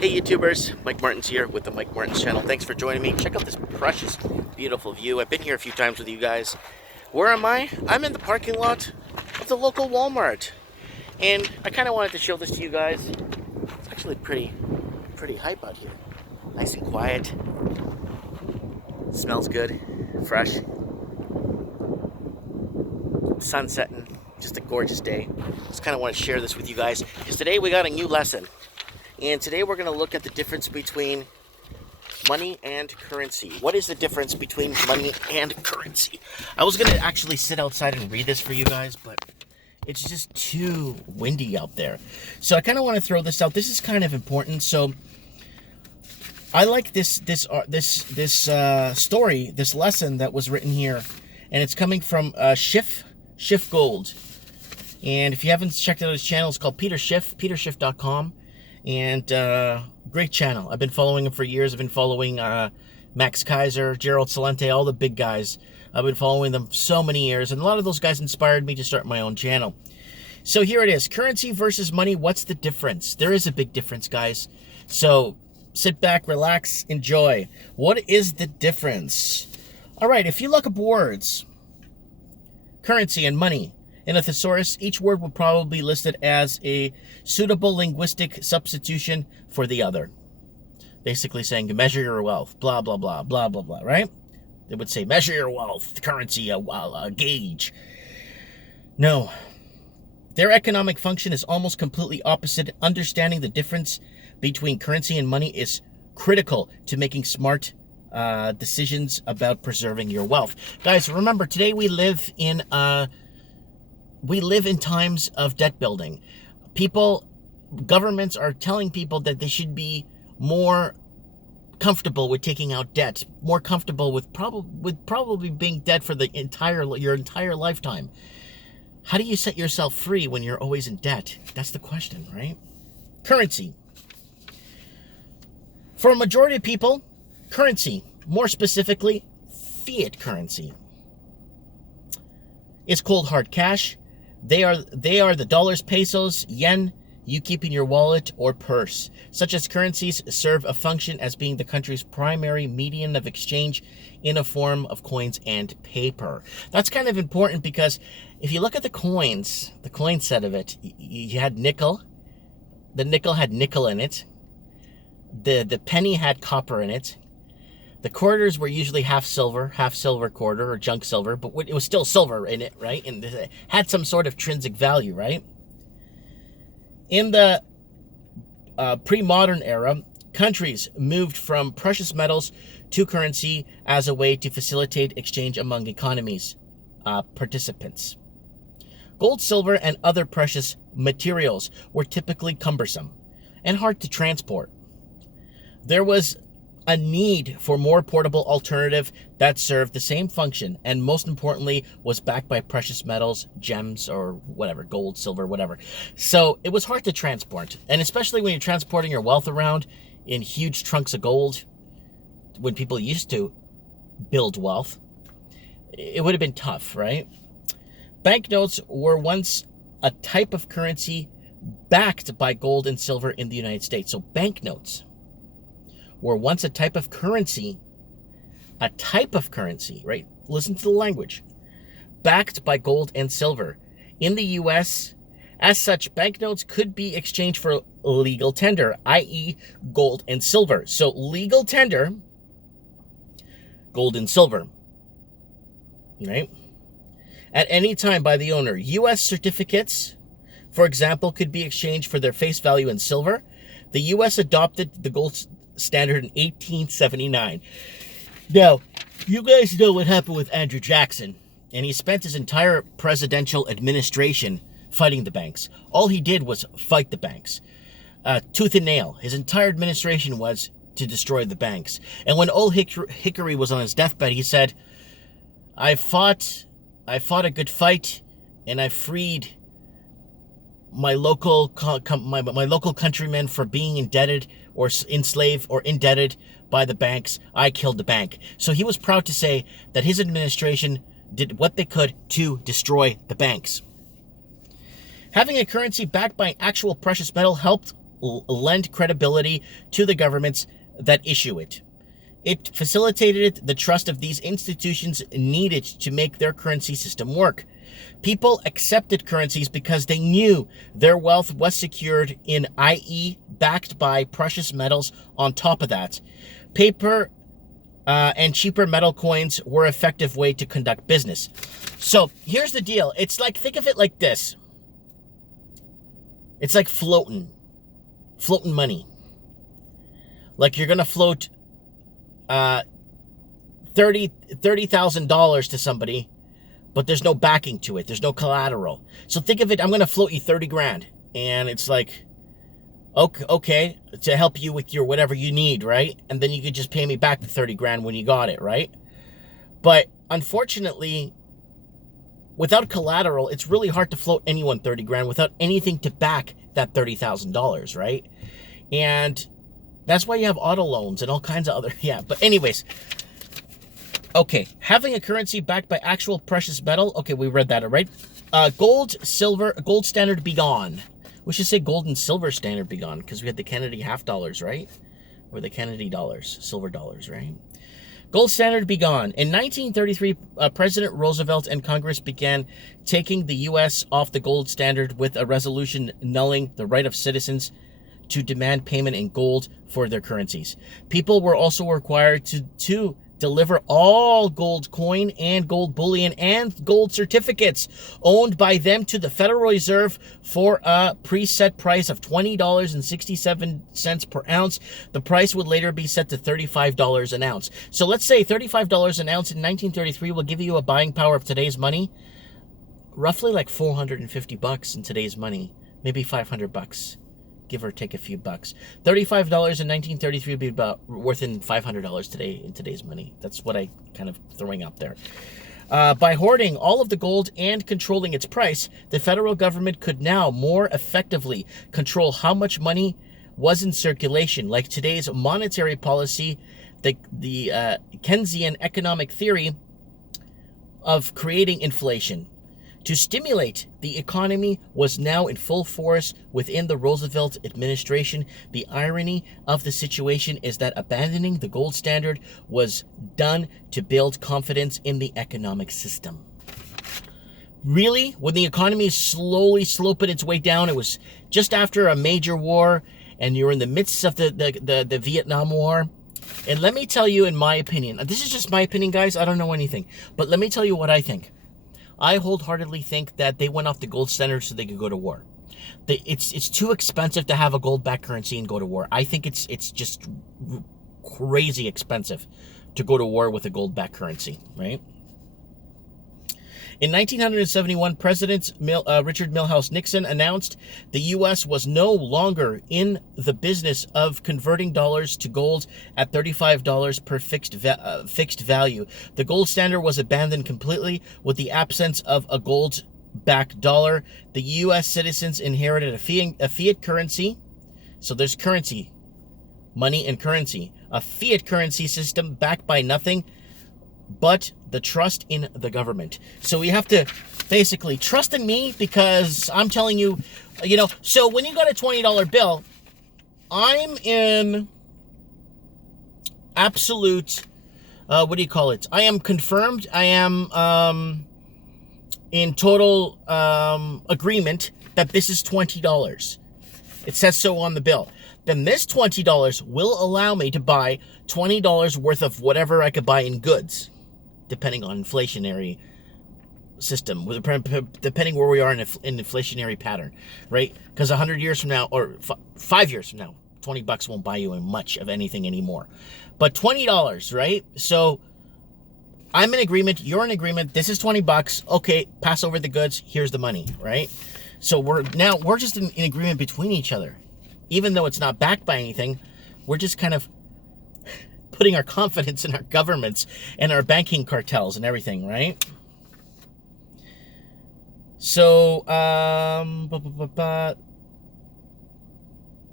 Hey YouTubers, Mike Martins here with the Mike Martins channel. Thanks for joining me. Check out this precious, beautiful view. I've been here a few times with you guys. Where am I? I'm in the parking lot of the local Walmart. And I kind of wanted to show this to you guys. It's actually pretty hype out here. Nice and quiet. Smells good, fresh. Sun setting, just a gorgeous day. Just kind of want to share this with you guys because today we got a new lesson. And today we're going to look at the difference between money and currency. What is the difference between money and currency? I was going to actually sit outside and read this for you guys, but it's just too windy out there. So I kind of want to throw this out. This is kind of important. So I like this story, this lesson that was written here, and it's coming from Schiff Gold. And if you haven't checked out his channel, it's called Peter Schiff, peterschiff.com. And great channel. I've been following him for years. I've been following Max Kaiser, Gerald Celente, all the big guys. I've been following them so many years, and a lot of those guys inspired me to start my own channel. So here it is. Currency versus money. What's the difference? There is a big difference, guys. So sit back, relax, enjoy. What is the difference? All right, if you look up words, currency and money, in a thesaurus, each word will probably be listed as a suitable linguistic substitution for the other. Basically saying, measure your wealth, blah, blah, blah, blah, blah, blah, right? They would say, measure your wealth, currency, a gauge. No. Their economic function is almost completely opposite. Understanding the difference between currency and money is critical to making smart decisions about preserving your wealth. Guys, remember, today we live in times of debt building. Governments are telling people that they should be more comfortable with taking out debt, more comfortable with probably being debt for your entire lifetime. How do you set yourself free when you're always in debt? That's the question, right? Currency. For a majority of people, currency, more specifically, fiat currency, is cold hard cash. They are the dollars, pesos, yen you keep in your wallet or purse. Such as currencies serve a function as being the country's primary medium of exchange in a form of coins and paper. That's kind of important because if you look at the coin set of it, you had nickel. The nickel had nickel in it. The penny had copper in it. The quarters were usually half silver quarter or junk silver, but it was still silver in it, right? And it had some sort of intrinsic value, right? In the pre-modern era, countries moved from precious metals to currency as a way to facilitate exchange among economies, participants. Gold, silver, and other precious materials were typically cumbersome and hard to transport. There was a need for more portable alternative that served the same function and most importantly was backed by precious metals, gems, or whatever, gold, silver, whatever. So it was hard to transport, and especially when you're transporting your wealth around in huge trunks of gold, when people used to build wealth, it would have been tough, right? Banknotes were once a type of currency backed by gold and silver in the United States. So banknotes were once a type of currency, right? Listen to the language. Backed by gold and silver. In the U.S., as such, banknotes could be exchanged for legal tender, i.e. gold and silver. So legal tender, gold and silver, right? At any time by the owner. U.S. certificates, for example, could be exchanged for their face value in silver. The U.S. adopted the gold standard in 1879. Now, you guys know what happened with Andrew Jackson, and he spent his entire presidential administration fighting the banks. All he did was fight the banks, tooth and nail. His entire administration was to destroy the banks. And when old Hickory was on his deathbed, he said, I fought a good fight, and I freed my local countrymen for being indebted or enslaved or indebted by the banks. I killed the bank. So he was proud to say that his administration did what they could to destroy the banks. Having a currency backed by actual precious metal helped lend credibility to the governments that issue it. It facilitated the trust of these institutions needed to make their currency system work. People accepted currencies because they knew their wealth was secured in, i.e., backed by precious metals on top of that. Paper and cheaper metal coins were an effective way to conduct business. So here's the deal. It's like, think of it like this. It's like floating money. Like you're going to float $30,000 to somebody, but there's no backing to it. There's no collateral. So think of it, I'm going to float you 30 grand. And it's like, okay, to help you with your whatever you need, right? And then you could just pay me back the 30 grand when you got it, right? But unfortunately, without collateral, it's really hard to float anyone 30 grand without anything to back that $30,000, right? And that's why you have auto loans and all kinds of other, yeah. But anyways, okay, having a currency backed by actual precious metal. Okay, we read that, all right? Gold, silver, gold standard be gone. We should say gold and silver standard be gone because we had the Kennedy half dollars, right? Or the Kennedy dollars, silver dollars, right? Gold standard be gone. In 1933, President Roosevelt and Congress began taking the U.S. off the gold standard with a resolution nulling the right of citizens to demand payment in gold for their currencies. People were also required to deliver all gold coin and gold bullion and gold certificates owned by them to the Federal Reserve for a preset price of $20.67 per ounce. The price would later be set to $35 an ounce. So let's say $35 an ounce in 1933 will give you a buying power of today's money, roughly like $450 in today's money, maybe $500. Give or take a few bucks. $35 in 1933 would be about worth in $500 today in today's money. That's what I kind of throwing out there. By hoarding all of the gold and controlling its price, the federal government could now more effectively control how much money was in circulation. Like today's monetary policy, the Keynesian economic theory of creating inflation. To stimulate the economy was now in full force within the Roosevelt administration. The irony of the situation is that abandoning the gold standard was done to build confidence in the economic system. Really? When the economy is slowly sloping its way down, it was just after a major war, and you're in the midst of the Vietnam War. And let me tell you, in my opinion, this is just my opinion, guys, I don't know anything, but let me tell you what I think. I wholeheartedly think that they went off the gold standard so they could go to war. It's too expensive to have a gold-backed currency and go to war. I think it's just crazy expensive to go to war with a gold-backed currency, right? In 1971, President Richard Milhous Nixon announced the U.S. was no longer in the business of converting dollars to gold at $35 per fixed value. The gold standard was abandoned completely. With the absence of a gold-backed dollar, the U.S. citizens inherited a fiat currency. So there's currency, money and currency. A fiat currency system backed by nothing but the trust in the government. So we have to basically trust in me because I'm telling you, so when you got a $20 bill, I'm in absolute, what do you call it? I am confirmed. I am in total agreement that this is $20. It says so on the bill. Then this $20 will allow me to buy $20 worth of whatever I could buy in goods, depending on inflationary system, depending where we are in an inflationary pattern, right? Because 100 years from now, or 5 years from now, $20 won't buy you much of anything anymore. But $20, right? So I'm in agreement. You're in agreement. This is $20. Okay, pass over the goods. Here's the money, right? So we're just in agreement between each other. Even though it's not backed by anything, we're just kind of putting our confidence in our governments and our banking cartels and everything, right? So,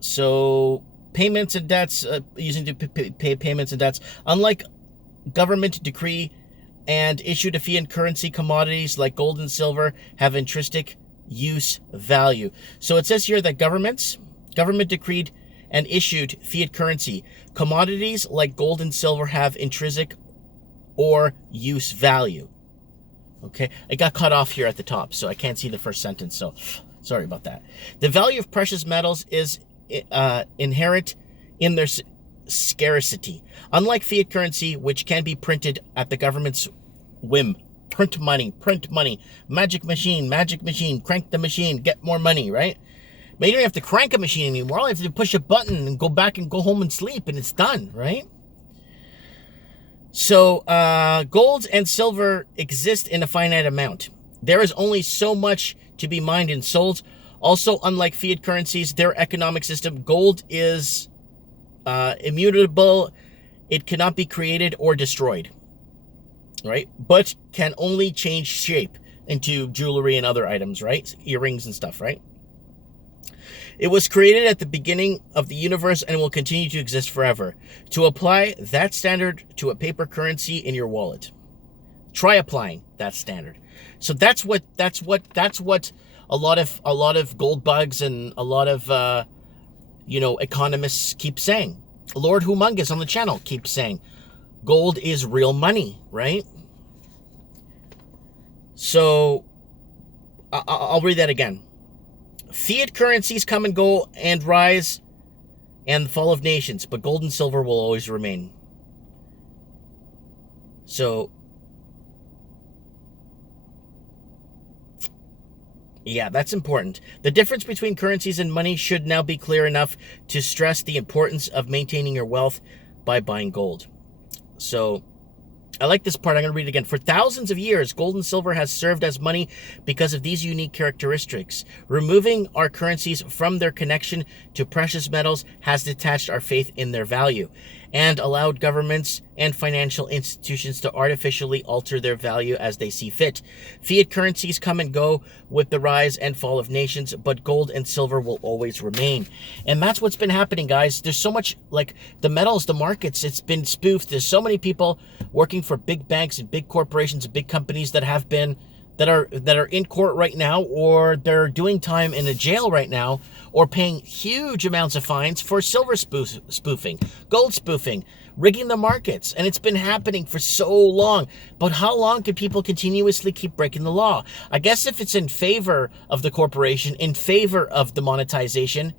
so payments and debts, using to pay payments and debts, unlike government decree and issued a fiat currency, commodities like gold and silver have intrinsic use value. So it says here that governments Government decreed and issued fiat currency. Commodities like gold and silver have intrinsic or use value. Okay, I got cut off here at the top, so I can't see the first sentence, so sorry about that. The value of precious metals is inherent in their scarcity. Unlike fiat currency, which can be printed at the government's whim. Print money, magic machine, crank the machine, get more money, right? But you don't have to crank a machine anymore. All you have to do is push a button and go back and go home and sleep, and it's done, right? So gold and silver exist in a finite amount. There is only so much to be mined and sold. Also, unlike fiat currencies, their economic system, gold is immutable. It cannot be created or destroyed, right? But can only change shape into jewelry and other items, right? Earrings and stuff, right? It was created at the beginning of the universe and will continue to exist forever. To apply that standard to a paper currency in your wallet. Try applying that standard. So that's what a lot of gold bugs and a lot of economists keep saying. Lord Humongous on the channel keeps saying gold is real money, right? So I'll read that again. Fiat currencies come and go and rise and the fall of nations, but gold and silver will always remain. So, yeah, that's important. The difference between currencies and money should now be clear enough to stress the importance of maintaining your wealth by buying gold. So, I like this part. I'm going to read it again. For thousands of years, gold and silver has served as money because of these unique characteristics. Removing our currencies from their connection to precious metals has detached our faith in their value and allowed governments and financial institutions to artificially alter their value as they see fit. Fiat currencies come and go with the rise and fall of nations, but gold and silver will always remain. And that's what's been happening, guys. There's so much, like the metals, the markets, it's been spoofed. There's so many people working for big banks and big corporations and big companies that have been that are in court right now, or they're doing time in a jail right now, or paying huge amounts of fines for silver spoofing, gold spoofing, rigging the markets. And it's been happening for so long. But how long can people continuously keep breaking the law? I guess if it's in favor of the corporation, in favor of the monetization,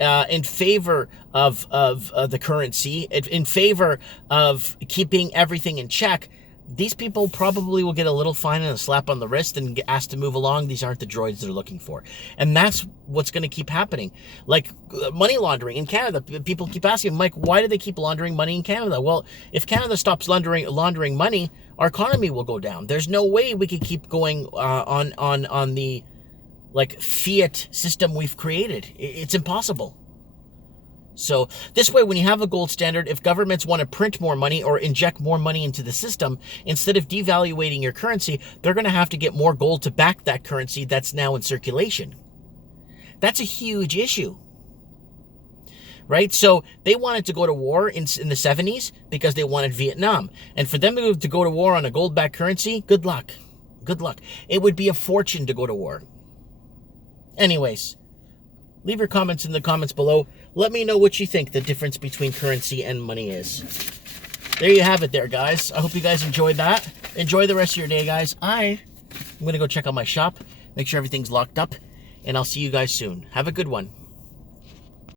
in favor of the currency, in favor of keeping everything in check, these people probably will get a little fine and a slap on the wrist and get asked to move along. These aren't the droids they're looking for. And that's what's going to keep happening. Like money laundering in Canada. People keep asking, Mike, why do they keep laundering money in Canada? Well, if Canada stops laundering money, our economy will go down. There's no way we could keep going on the like fiat system we've created. It's impossible. So this way, when you have a gold standard, if governments want to print more money or inject more money into the system, instead of devaluating your currency, they're going to have to get more gold to back that currency that's now in circulation. That's a huge issue, right? So they wanted to go to war in the 70s because they wanted Vietnam. And for them to go to war on a gold-backed currency, good luck. Good luck. It would be a fortune to go to war. Anyways, leave your comments in the comments below. Let me know what you think the difference between currency and money is. There you have it there, guys. I hope you guys enjoyed that. Enjoy the rest of your day, guys. I'm going to go check out my shop, make sure everything's locked up, and I'll see you guys soon. Have a good one.